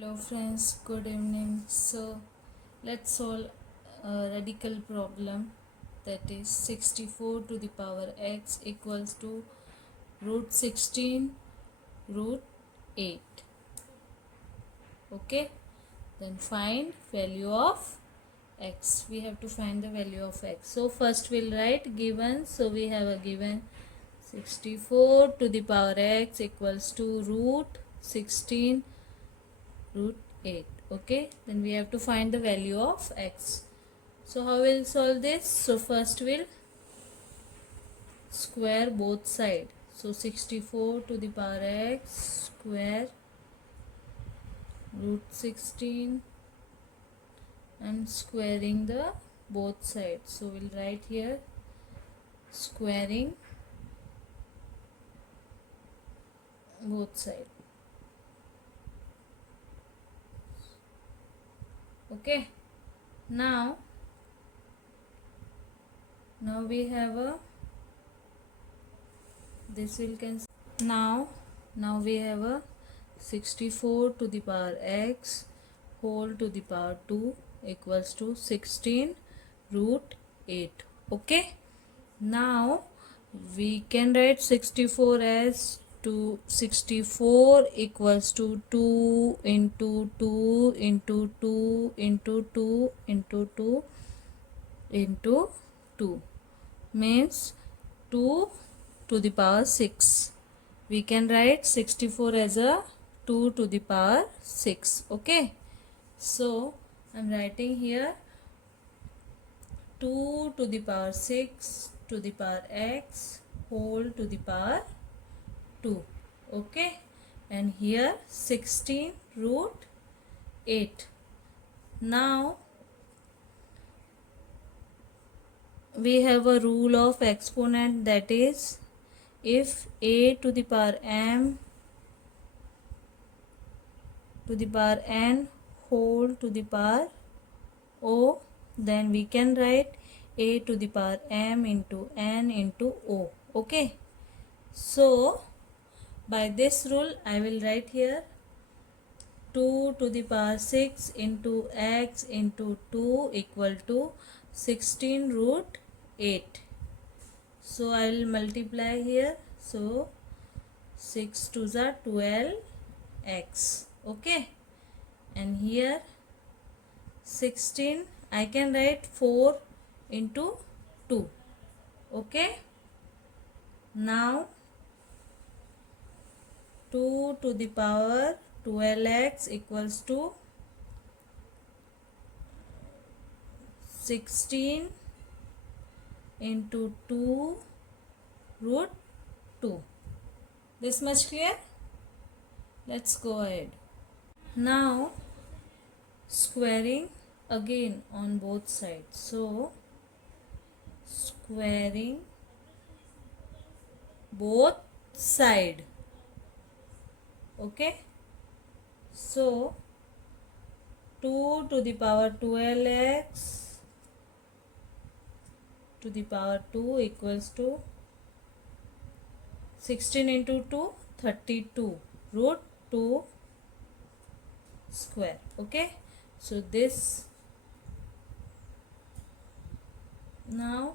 Hello friends, good evening. So let's solve a radical problem, that is 64 to the power x equals to root 16 root 8. Okay, then find value of x. We have to find the value of x. So first we'll write given. So we have a given 64 to the power x equals to root 16 root 8. Okay, then we have to find the value of x. So how we'll solve this? So first we'll square both sides. So 64 to the power x square root 16 and squaring the both sides. So we'll write here squaring both sides. Okay, now we have a this will cancel. Now we have a 64 to the power x whole to the power 2 equals to 16 root 8. Okay, now we can write 64 as 64 equals to 2 into 2 into 2 into 2 into 2 into 2 means 2 to the power 6. We can write 64 as a 2 to the power 6. Okay, so I'm writing here 2 to the power 6 to the power x whole to the power 2. Okay, and here 16 root 8. Now we have a rule of exponent, that is if a to the power m to the power n whole to the power o, then we can write a to the power m into n into o. Okay, so by this rule I will write here 2 to the power 6 into x into 2 equal to 16 root 8. So I will multiply here. So 6 to the 12x. Okay, and here 16 I can write 4 into 2. Okay, now 2 to the power 12x equals to 16 into 2 root 2. This much clear? Let's go ahead. Now squaring again on both sides. So squaring both side. Okay, so 2 to the power 12x to the power 2 equals to 16 into 2 32 root 2 square. Okay, so this now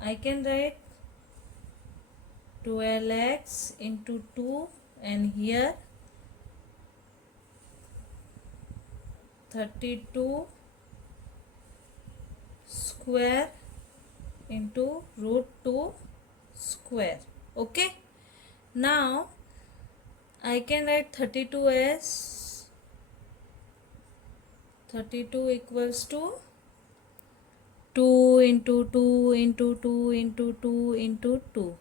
I can write 12x into 2 and here 32 square into root 2 square. Okay, now I can write 32 as 32 equals to 2 into 2 into 2 into 2 into 2,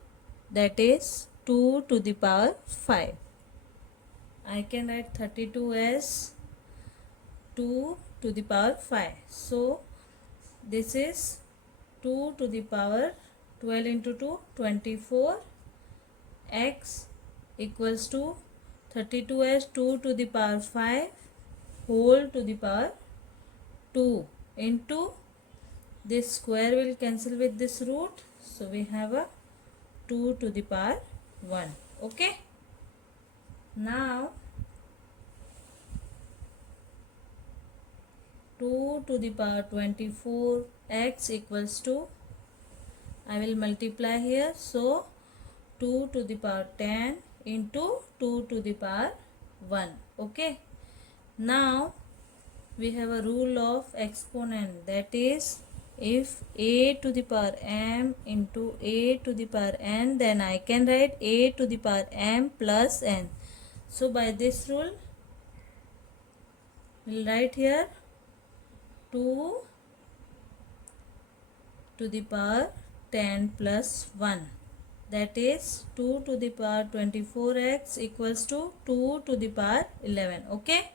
that is 2 to the power 5. I can write 32 as 2 to the power 5. So this is 2 to the power 12 into 2 24 x equals to 32 as 2 to the power 5 whole to the power 2 into this square will cancel with this root, so we have a 2 to the power 1. Okay, now 2 to the power 24x equals to, I will multiply here, so 2 to the power 10 into 2 to the power 1. Okay. Now we have a rule of exponent, that is, if a to the power m into a to the power n, then I can write a to the power m plus n. So by this rule we'll write here 2 to the power 10 plus 1, that is 2 to the power 24x equals to 2 to the power 11. Okay.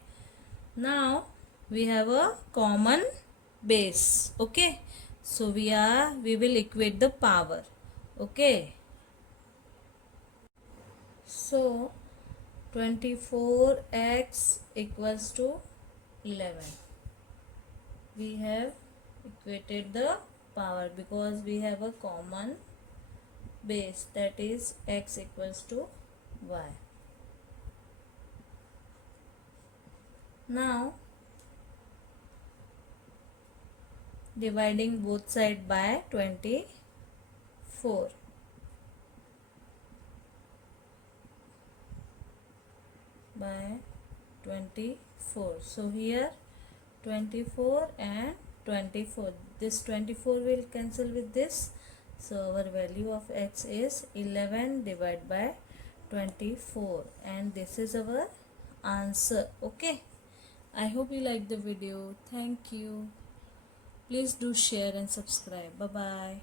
Now we have a common base. Okay. So we will equate the power. Okay. So 24x equals to 11. We have equated the power because we have a common base, that is x equals to y. Now dividing both sides by 24. By 24. So here 24 and 24. This 24 will cancel with this. So our value of x is 11 divided by 24, and this is our answer. Okay. I hope you like the video. Thank you. Please do share and subscribe. Bye bye.